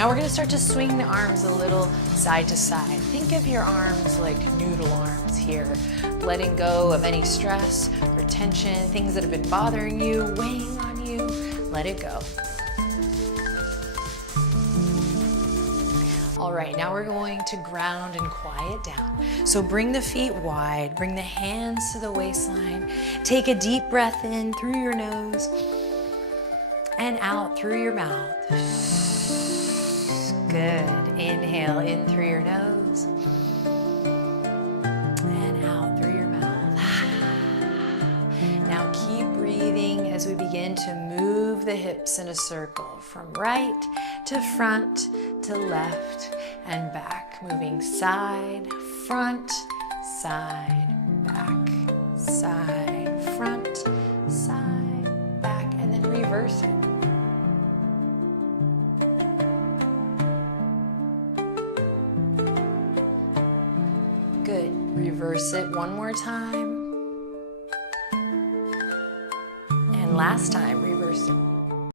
Now we're gonna start to swing the arms a little side to side. Think of your arms like noodle arms here, letting go of any stress or tension, things that have been bothering you, weighing on you, let it go. All right, now we're going to ground and quiet down. So bring the feet wide, bring the hands to the waistline. Take a deep breath in through your nose and out through your mouth. Good. Inhale in through your nose and out through your mouth. Now keep breathing as we begin to move the hips in a circle from right to front to left and back. Moving side, front, side, back, side, front, side, back, and then reverse it. Good. Reverse it one more time. And last time, reverse it.